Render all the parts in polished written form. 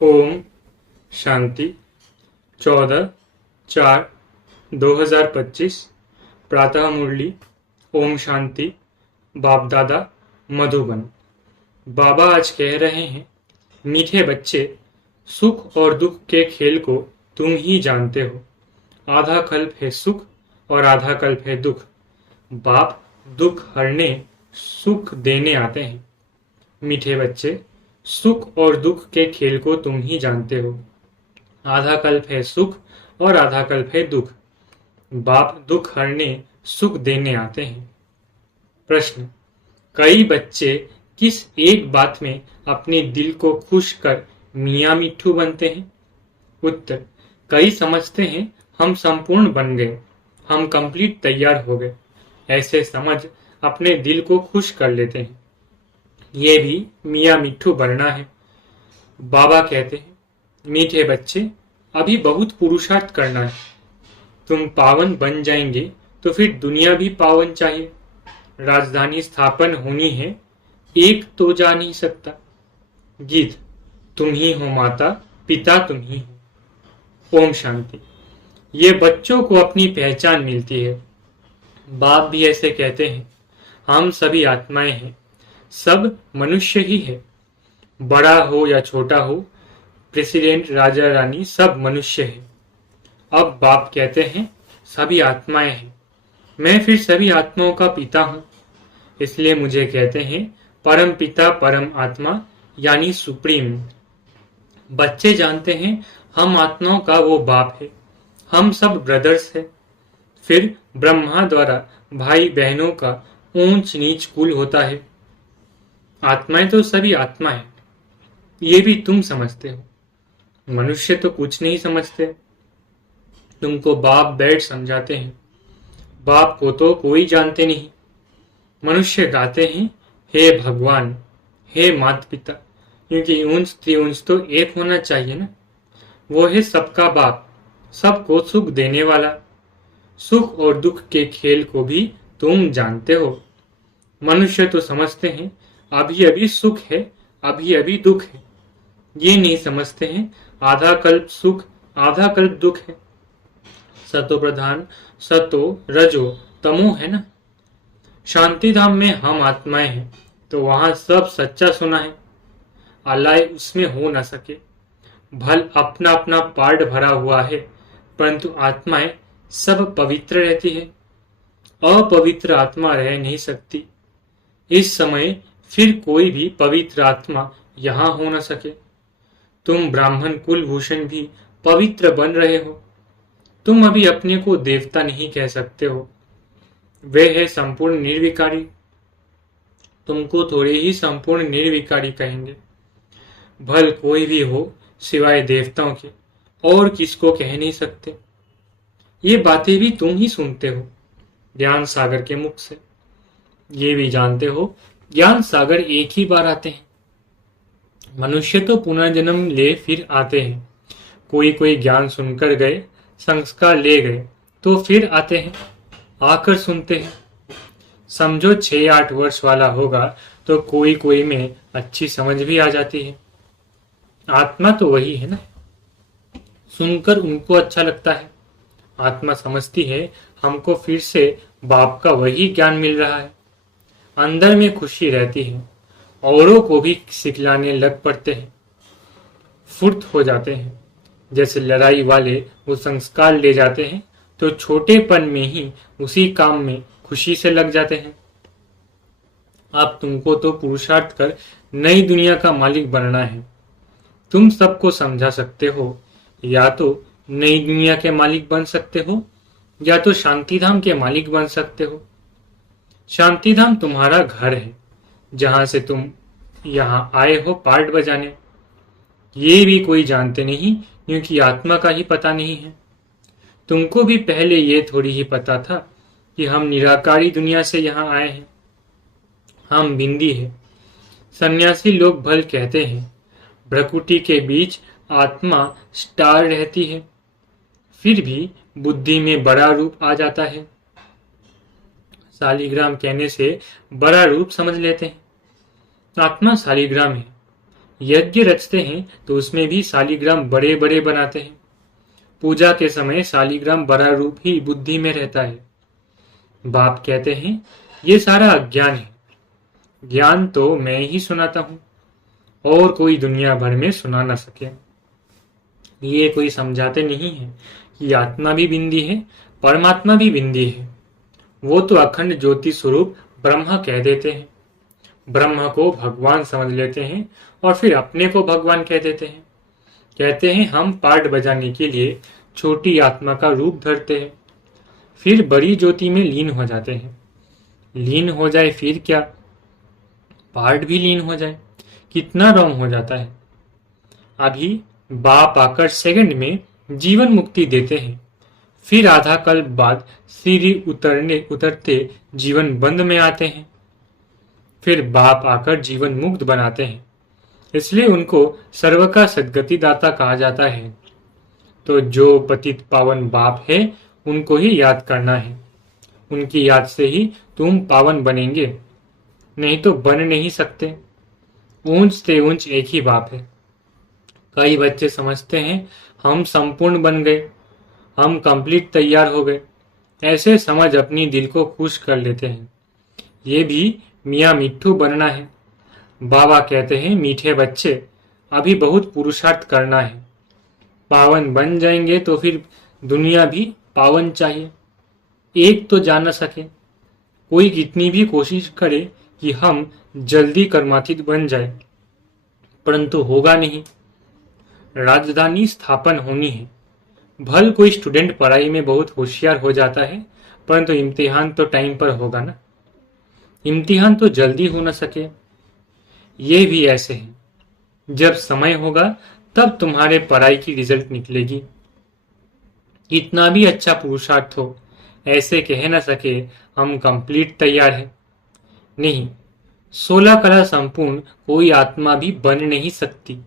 ओम शांति 14/4/2025 प्रातः मुरली ओम शांति बाप दादा मधुबन। बाबा आज कह रहे हैं, मीठे बच्चे, सुख और दुख के खेल को तुम ही जानते हो। आधा कल्प है सुख और आधा कल्प है दुख। बाप दुख हरने सुख देने आते हैं। मीठे बच्चे, सुख और दुख के खेल को तुम ही जानते हो। आधा कल्प है सुख और आधा कल्प है दुख। बाप दुख हरने सुख देने आते हैं। प्रश्न, कई बच्चे किस एक बात में अपने दिल को खुश कर मियाँ मिट्ठू बनते हैं? उत्तर, कई समझते हैं हम संपूर्ण बन गए, हम कंप्लीट तैयार हो गए। ऐसे समझ अपने दिल को खुश कर लेते हैं। ये भी मियाँ मिट्ठू बनना है। बाबा कहते हैं, मीठे बच्चे, अभी बहुत पुरुषार्थ करना है। तुम पावन बन जाएंगे तो फिर दुनिया भी पावन चाहिए। राजधानी स्थापन होनी है, एक तो जा नहीं सकता। गीत, तुम ही हो माता पिता तुम ही हो। ओम शांति। ये बच्चों को अपनी पहचान मिलती है। बाप भी ऐसे कहते हैं, हम सभी आत्माएं हैं, सब मनुष्य ही है। बड़ा हो या छोटा हो, प्रेसिडेंट राजा रानी सब मनुष्य है। अब बाप कहते हैं, सभी आत्माएं हैं। मैं फिर सभी आत्माओं का पिता हूं, इसलिए मुझे कहते हैं परम पिता परम आत्मा यानी सुप्रीम। बच्चे जानते हैं हम आत्माओं का वो बाप है, हम सब ब्रदर्स है। फिर ब्रह्मा द्वारा भाई बहनों का ऊंच नीच कुल होता है। आत्माएं तो सभी आत्मा है, ये भी तुम समझते हो। मनुष्य तो कुछ नहीं समझते। तुमको बाप बैठ समझाते हैं। बाप को तो कोई जानते नहीं। मनुष्य गाते हैं, हे भगवान, हे माता पिता, क्योंकि ऊंच त्रिउंच तो एक होना चाहिए ना। वो है सबका बाप, सबको सुख देने वाला। सुख और दुख के खेल को भी तुम जानते हो। मनुष्य तो समझते हैं अभी अभी सुख है, अभी अभी दुख है। ये नहीं समझते हैं आधा कल्प सुख, आधा कल्प दुख है। सतो प्रधान, सतो रजो तमो है ना। शांति धाम में हम आत्माएं हैं, तो वहां सब सच्चा सुना है। अलाय उसमें हो न सके। भल अपना अपना पार्ट भरा हुआ है, परंतु आत्माएं सब पवित्र रहती है। अपवित्र आत्मा रह नहीं सकती। इस समय फिर कोई भी पवित्र आत्मा यहां हो न सके। तुम ब्राह्मण कुलभूषण भी पवित्र बन रहे हो। तुम अभी अपने को देवता नहीं कह सकते हो। वे है संपूर्ण निर्विकारी। तुमको थोड़े ही संपूर्ण निर्विकारी कहेंगे। भल कोई भी हो सिवाय देवताओं के, और किसको कह नहीं सकते। ये बातें भी तुम ही सुनते हो ज्ञान सागर के मुख से। ये भी जानते हो ज्ञान सागर एक ही बार आते हैं। मनुष्य तो पुनर्जन्म ले फिर आते हैं। कोई कोई ज्ञान सुनकर गए, संस्कार ले गए, तो फिर आते हैं, आकर सुनते हैं। समझो 6-8 वर्ष वाला होगा तो कोई कोई में अच्छी समझ भी आ जाती है। आत्मा तो वही है ना। सुनकर उनको अच्छा लगता है। आत्मा समझती है हमको फिर से बाप का वही ज्ञान मिल रहा है। अंदर में खुशी रहती है। औरों को भी सिखलाने लग पड़ते हैं। फुर्त हो जाते हैं। जैसे लड़ाई वाले वो संस्कार ले जाते हैं तो छोटेपन में ही उसी काम में खुशी से लग जाते हैं। अब तुमको तो पुरुषार्थ कर नई दुनिया का मालिक बनना है। तुम सबको समझा सकते हो। या तो नई दुनिया के मालिक बन सकते हो, या तो शांतिधाम के मालिक बन सकते हो। शांतिधाम तुम्हारा घर है, जहां से तुम यहां आए हो पार्ट बजाने। ये भी कोई जानते नहीं, क्योंकि आत्मा का ही पता नहीं है। तुमको भी पहले ये थोड़ी ही पता था कि हम निराकारी दुनिया से यहां आए हैं। हम बिंदी है। सन्यासी लोग भल कहते हैं भ्रकुटी के बीच आत्मा स्टार रहती है। फिर भी बुद्धि में बड़ा रूप आ जाता है। शालिग्राम कहने से बड़ा रूप समझ लेते हैं। आत्मा शालिग्राम है। यज्ञ रचते हैं तो उसमें भी शालिग्राम बड़े बड़े बनाते हैं। पूजा के समय शालिग्राम बड़ा रूप ही बुद्धि में रहता है। बाप कहते हैं ये सारा अज्ञान है। ज्ञान तो मैं ही सुनाता हूं, और कोई दुनिया भर में सुना ना सके। ये कोई समझाते नहीं है कि आत्मा भी बिंदी है, परमात्मा भी बिंदी है। वो तो अखंड ज्योति स्वरूप ब्रह्म कह देते हैं। ब्रह्म को भगवान समझ लेते हैं और फिर अपने को भगवान कह देते हैं। कहते हैं हम पार्ट बजाने के लिए छोटी आत्मा का रूप धरते हैं, फिर बड़ी ज्योति में लीन हो जाते हैं। लीन हो जाए फिर क्या, पार्ट भी लीन हो जाए, कितना रॉन्ग हो जाता है। अभी बाप आकर सेकंड में जीवन मुक्ति देते हैं, फिर आधा कल्प बाद सीढ़ी उतरते जीवन बंद में आते हैं। फिर बाप आकर जीवन मुक्त बनाते हैं, इसलिए उनको सर्व का सद्गति दाता कहा जाता है। तो जो पतित पावन बाप है उनको ही याद करना है। उनकी याद से ही तुम पावन बनेंगे, नहीं तो बन नहीं सकते। ऊंच से ऊंच एक ही बाप है। कई बच्चे समझते हैं हम संपूर्ण बन गए, हम कंप्लीट तैयार हो गए। ऐसे समझ अपनी दिल को खुश कर लेते हैं। ये भी मियाँ मिट्ठू बनना है। बाबा कहते हैं मीठे बच्चे, अभी बहुत पुरुषार्थ करना है। पावन बन जाएंगे तो फिर दुनिया भी पावन चाहिए। एक तो जा न सके। कोई कितनी भी कोशिश करे कि हम जल्दी कर्मातीत बन जाए, परंतु होगा नहीं। राजधानी स्थापन होनी है। भल कोई स्टूडेंट पढ़ाई में बहुत होशियार हो जाता है, परंतु इम्तिहान तो टाइम पर होगा ना। इम्तिहान तो जल्दी हो न सके। ये भी ऐसे है, जब समय होगा तब तुम्हारे पढ़ाई की रिजल्ट निकलेगी। इतना भी अच्छा पुरुषार्थ हो, ऐसे कह न सके हम कंप्लीट तैयार है। नहीं, 16 कला संपूर्ण कोई आत्मा भी बन नहीं सकती।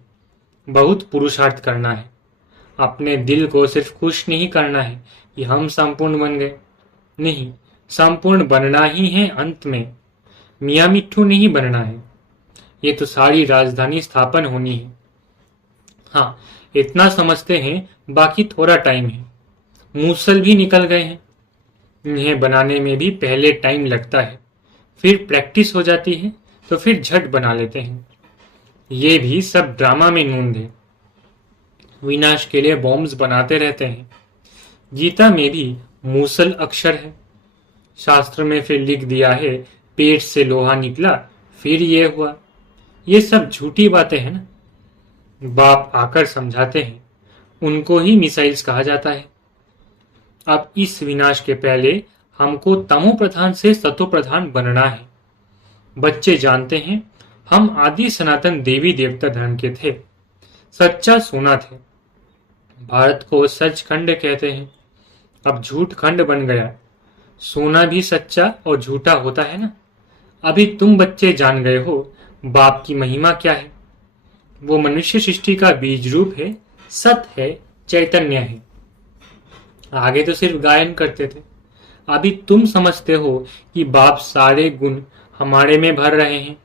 बहुत पुरुषार्थ करना है। अपने दिल को सिर्फ खुश नहीं करना है कि हम संपूर्ण बन गए। नहीं, संपूर्ण बनना ही है अंत में। मियाँ मिट्ठू नहीं बनना है। ये तो सारी राजधानी स्थापन होनी है। हाँ, इतना समझते हैं, बाकी थोड़ा टाइम है। मूसल भी निकल गए हैं। इन्हें बनाने में भी पहले टाइम लगता है, फिर प्रैक्टिस हो जाती है, तो फिर झट बना लेते हैं। ये भी सब ड्रामा में नूंद है। विनाश के लिए बॉम्ब्स बनाते रहते हैं। गीता में भी मूसल अक्षर है। शास्त्र में फिर लिख दिया है, पेट से लोहा निकला, फिर ये हुआ। ये सब झूठी बातें हैं ना। बाप आकर समझाते हैं, उनको ही मिसाइल्स कहा जाता है। अब इस विनाश के पहले हमको तमो प्रधान से सतो प्रधान बनना है। बच्चे जानते हैं, हम आदि सनातन देवी देवता धर्म के थे, सच्चा सोना थे। भारत को सचखंड कहते हैं। अब झूठ खंड बन गया। सोना भी सच्चा और झूठा होता है ना। अभी तुम बच्चे जान गए हो बाप की महिमा क्या है। वो मनुष्य सृष्टि का बीज रूप है, सत है, चैतन्य है। आगे तो सिर्फ गायन करते थे। अभी तुम समझते हो कि बाप सारे गुण हमारे में भर रहे हैं।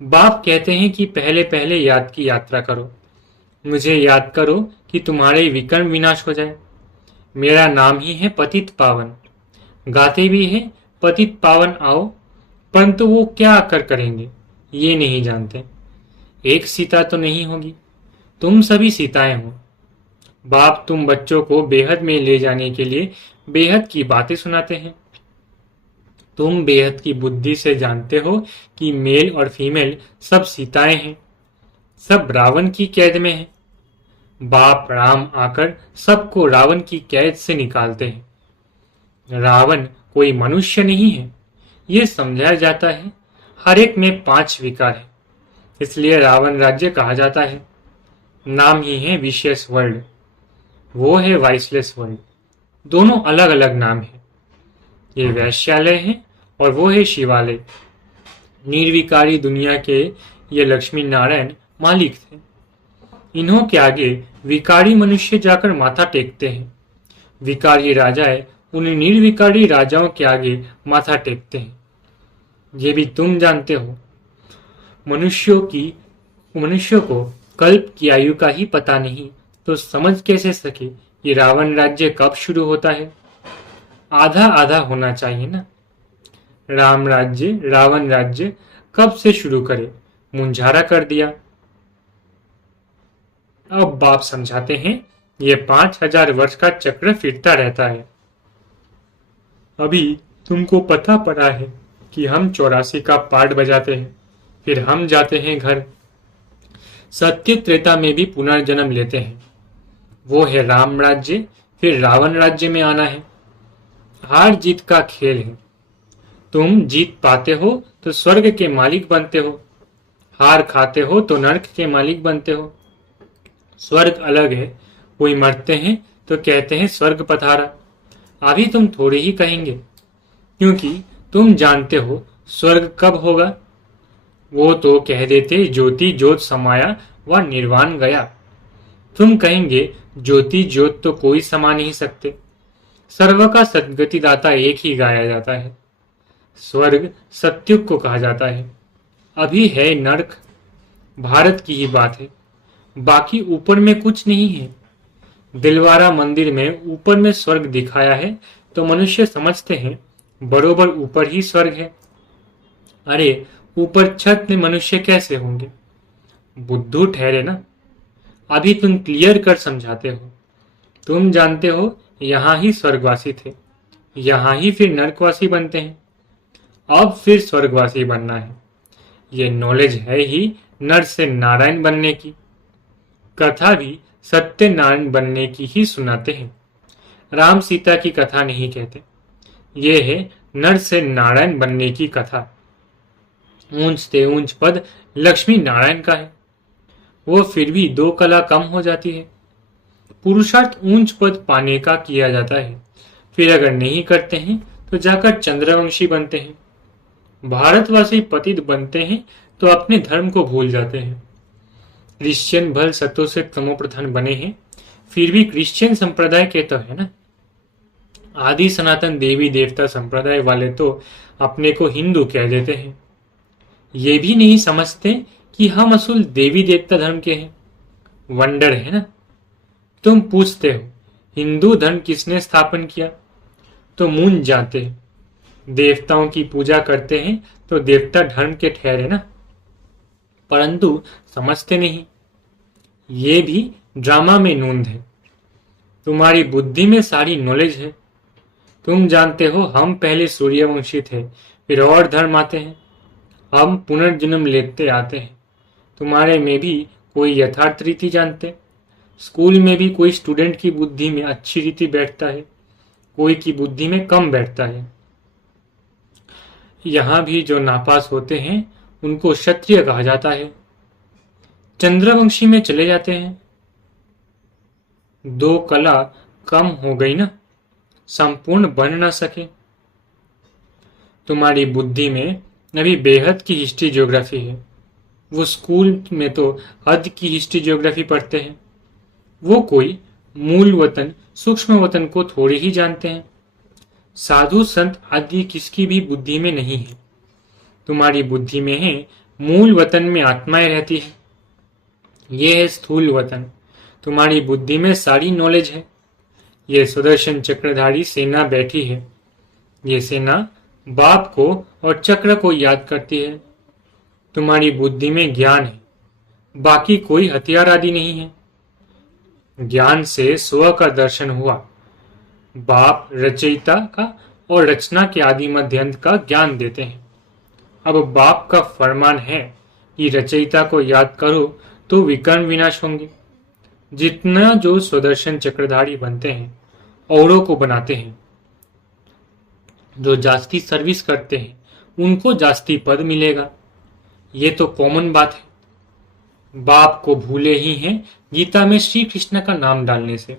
बाप कहते हैं कि पहले पहले याद की यात्रा करो। मुझे याद करो कि तुम्हारे विकर्म विनाश हो जाए। मेरा नाम ही है पतित पावन। गाते भी हैं, पतित पावन आओ, परंतु वो क्या आकर करेंगे ये नहीं जानते। एक सीता तो नहीं होगी, तुम सभी सीताएं हो। बाप तुम बच्चों को बेहद में ले जाने के लिए बेहद की बातें सुनाते हैं। तुम बेहद की बुद्धि से जानते हो कि मेल और फीमेल सब सीताएं हैं, सब रावण की कैद में हैं। बाप राम आकर सबको रावण की कैद से निकालते हैं। रावण कोई मनुष्य नहीं है, ये समझाया जाता है। हर एक में 5 विकार है, इसलिए रावण राज्य कहा जाता है। नाम ही है विशेष वर्ल्ड, वो है वाइसलेस वर्ल्ड। दोनों अलग अलग नाम है। ये वैश्यालय है और वो है शिवालय। निर्विकारी दुनिया के ये लक्ष्मी नारायण मालिक थे। इन्हों के आगे विकारी मनुष्य जाकर माथा टेकते हैं। विकारी राजाएं उन निर्विकारी राजाओं के आगे माथा टेकते हैं। ये भी तुम जानते हो। मनुष्यों को कल्प की आयु का ही पता नहीं, तो समझ कैसे सके कि रावण राज्य कब शुरू होता है। आधा आधा होना चाहिए ना। राम राज्य रावण राज्य कब से शुरू करे, मुंझारा कर दिया। अब बाप समझाते हैं, ये 5000 वर्ष का चक्र फिरता रहता है। अभी तुमको पता पड़ा है कि हम 84 का पार्ट बजाते हैं, फिर हम जाते हैं घर। सत्य त्रेता में भी पुनर्जन्म लेते हैं। वो है राम राज्य, फिर रावण राज्य में आना है। हार जीत का खेल है। तुम जीत पाते हो तो स्वर्ग के मालिक बनते हो, हार खाते हो तो नरक के मालिक बनते हो। स्वर्ग अलग है। कोई मरते हैं तो कहते हैं स्वर्ग पधारा। अभी तुम थोड़े ही कहेंगे, क्योंकि तुम जानते हो स्वर्ग कब होगा। वो तो कह देते ज्योति ज्योत समाया व निर्वाण गया। तुम कहेंगे ज्योति ज्योत तो कोई समा नहीं सकते। सर्व का सद्गतिदाता एक ही गाया जाता है। स्वर्ग सत्युग को कहा जाता है। अभी है नरक, भारत की ही बात है। बाकी ऊपर में कुछ नहीं है। दिलवारा मंदिर में ऊपर में स्वर्ग दिखाया है तो मनुष्य समझते हैं बरोबर ऊपर ही स्वर्ग है। अरे ऊपर छत में मनुष्य कैसे होंगे, बुद्धू ठहरे ना। अभी तुम क्लियर कर समझाते हो। तुम जानते हो यहां ही स्वर्गवासी थे, यहां ही फिर नरकवासी बनते हैं, अब फिर स्वर्गवासी बनना है। ये नॉलेज है ही नर से नारायण बनने की। कथा भी सत्यनारायण बनने की ही सुनाते हैं। राम सीता की कथा नहीं कहते। ये है नर से नारायण बनने की कथा। ऊंच से ऊंच पद लक्ष्मी नारायण का है। वो फिर भी 2 कला कम हो जाती है। पुरुषार्थ ऊंच पद पाने का किया जाता है, फिर अगर नहीं करते हैं तो जाकर चंद्रवंशी बनते हैं। भारतवासी पतित बनते हैं तो अपने धर्म को भूल जाते हैं। क्रिश्चियन भल सत्व से तमो प्रधान बने हैं, फिर भी क्रिश्चियन संप्रदाय के तो है ना। आदि सनातन देवी देवता संप्रदाय वाले तो अपने को हिंदू कह देते हैं। ये भी नहीं समझते कि हम असूल देवी देवता धर्म के हैं। वंडर है ना। तुम पूछते हो हिंदू धर्म किसने स्थापन किया, तो मूंझ जाते हैं। देवताओं की पूजा करते हैं तो देवता धर्म के ठहरे ना, परंतु समझते नहीं। ये भी ड्रामा में नूंद है। तुम्हारी बुद्धि में सारी नॉलेज है। तुम जानते हो हम पहले सूर्यवंशी थे, फिर और धर्म आते हैं, हम पुनर्जन्म लेते आते हैं। तुम्हारे में भी कोई यथार्थ रीति जानते। स्कूल में भी कोई स्टूडेंट की बुद्धि में अच्छी रीति बैठता है, कोई की बुद्धि में कम बैठता है। यहाँ भी जो नापास होते हैं उनको क्षत्रिय कहा जाता है। चंद्रवंशी में चले जाते हैं। दो कला कम हो गई ना, संपूर्ण बन ना सके। तुम्हारी बुद्धि में अभी बेहद की हिस्ट्री ज्योग्राफी है। वो स्कूल में तो हद की हिस्ट्री ज्योग्राफी पढ़ते हैं। वो कोई मूल वतन सूक्ष्म वतन को थोड़ी ही जानते हैं। साधु संत आदि किसकी भी बुद्धि में नहीं है। तुम्हारी बुद्धि में है मूल वतन में आत्माएं रहती है। ये है स्थूल वतन। तुम्हारी बुद्धि में सारी नॉलेज है। ये सुदर्शन चक्रधारी सेना बैठी है। ये सेना बाप को और चक्र को याद करती है। तुम्हारी बुद्धि में ज्ञान है, बाकी कोई हथियार आदि नहीं है। ज्ञान से स्व का दर्शन हुआ। बाप रचयिता का और रचना के आदि मध्यांत का ज्ञान देते हैं। अब बाप का फरमान है कि रचयिता को याद करो तो विकर्म विनाश होंगे। जितना जो स्वदर्शन चक्रधारी बनते हैं औरों को बनाते हैं, जो जास्ती सर्विस करते हैं उनको जास्ती पद मिलेगा। ये तो कॉमन बात है। बाप को भूले ही हैं गीता में श्री कृष्ण का नाम डालने से।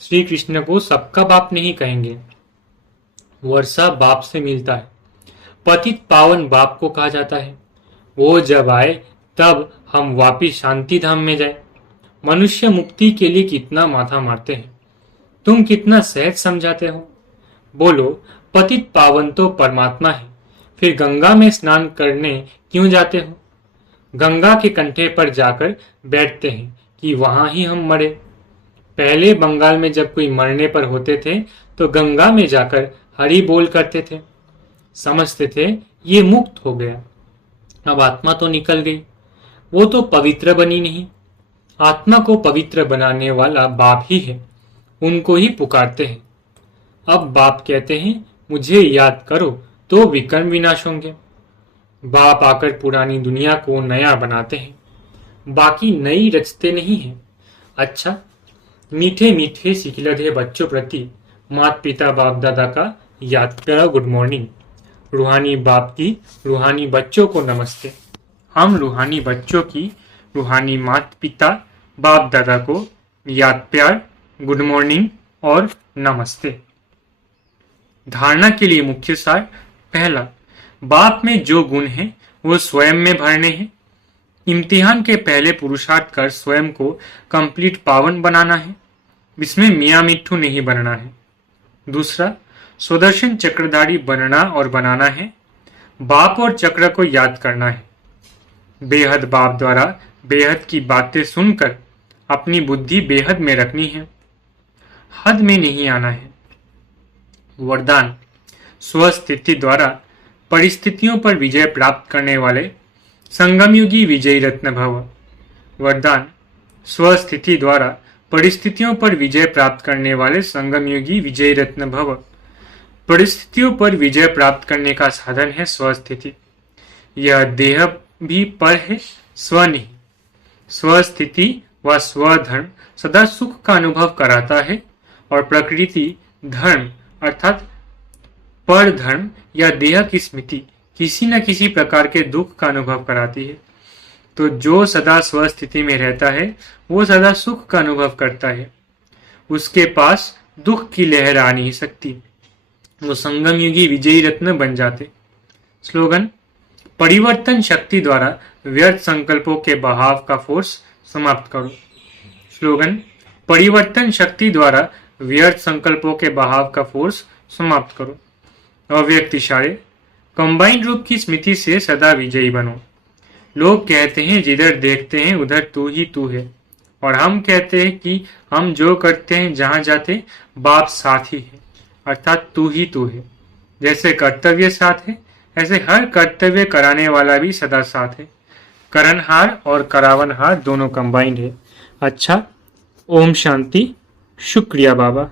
श्री कृष्ण को सबका बाप नहीं कहेंगे। वर्षा बाप से मिलता है। पतित पावन बाप को कहा जाता है। वो जब आए तब हम वापिस शांति धाम में जाए। मनुष्य मुक्ति के लिए कितना माथा मारते हैं, तुम कितना सहज समझाते हो। बोलो पतित पावन तो परमात्मा है, फिर गंगा में स्नान करने क्यों जाते हो। गंगा के कंठे पर जाकर बैठते हैं कि वहां ही हम मरे। पहले बंगाल में जब कोई मरने पर होते थे तो गंगा में जाकर हरि बोल करते थे। समझते थे ये मुक्त हो गया। अब आत्मा तो निकल गई, वो तो पवित्र बनी नहीं। आत्मा को पवित्र बनाने वाला बाप ही है, उनको ही पुकारते हैं। अब बाप कहते हैं मुझे याद करो तो विकर्म विनाश होंगे। बाप आकर पुरानी दुनिया को नया बनाते हैं, बाकी नई रचते नहीं हैं। अच्छा, मीठे मीठे सिखिलधे बच्चों प्रति माता पिता बाप दादा का याद करो गुड मॉर्निंग। रूहानी बाप की रूहानी बच्चों को नमस्ते। हम रूहानी बच्चों की रूहानी माता पिता बाप दादा को याद प्यार, गुड मॉर्निंग और नमस्ते। धारणा के लिए मुख्य सार। पहला, बाप में जो गुण हैं वो स्वयं में भरने हैं। इम्तिहान के पहले पुरुषार्थ कर स्वयं को कंप्लीट पावन बनाना है। इसमें मियाँ मिट्ठू नहीं बनना है। दूसरा, स्वदर्शन चक्रधारी बनना और बनाना है। बाप और चक्र को याद करना है। बेहद बाप द्वारा बेहद की बातें सुनकर अपनी बुद्धि बेहद में रखनी है, हद में नहीं आना है। वरदान, स्वस्थिति द्वारा परिस्थितियों पर विजय प्राप्त करने वाले संगमयुगी विजयी रत्न भव। वरदान, स्वस्थिति द्वारा परिस्थितियों पर विजय प्राप्त करने वाले संगमयुगी विजयी रत्न भव। परिस्थितियों पर विजय प्राप्त करने का साधन है स्वस्थिति। यह देह भी पर है, स्व नहीं। स्वस्थिति व स्वधर्म सदा सुख का अनुभव कराता है और प्रकृति धर्म अर्थात पर धर्म या देह की स्मृति किसी न किसी प्रकार के दुख का अनुभव कराती है। तो जो सदा स्वस्थिति में रहता है वो सदा सुख का अनुभव करता है। उसके पास दुख की लहर आ नहीं सकती। वो संगम युगी विजयी रत्न बन जाते। स्लोगन: परिवर्तन शक्ति द्वारा व्यर्थ संकल्पों के बहाव का फोर्स समाप्त करो। स्लोगन: परिवर्तन शक्ति द्वारा व्यर्थ संकल्पों के बहाव का फोर्स समाप्त करो। अव्यक्त इशारे: कंबाइंड रूप की स्मृति से सदा विजयी बनो। लोग कहते हैं जिधर देखते हैं उधर तू ही तू है, और हम कहते हैं कि हम जो करते हैं जहां जाते बाप साथ ही है, अर्थात तू ही तू है। जैसे कर्तव्य साथ है, ऐसे हर कर्तव्य कराने वाला भी सदा साथ है। करणहार और करावनहार दोनों कंबाइंड है। अच्छा, ओम शांति। शुक्रिया बाबा।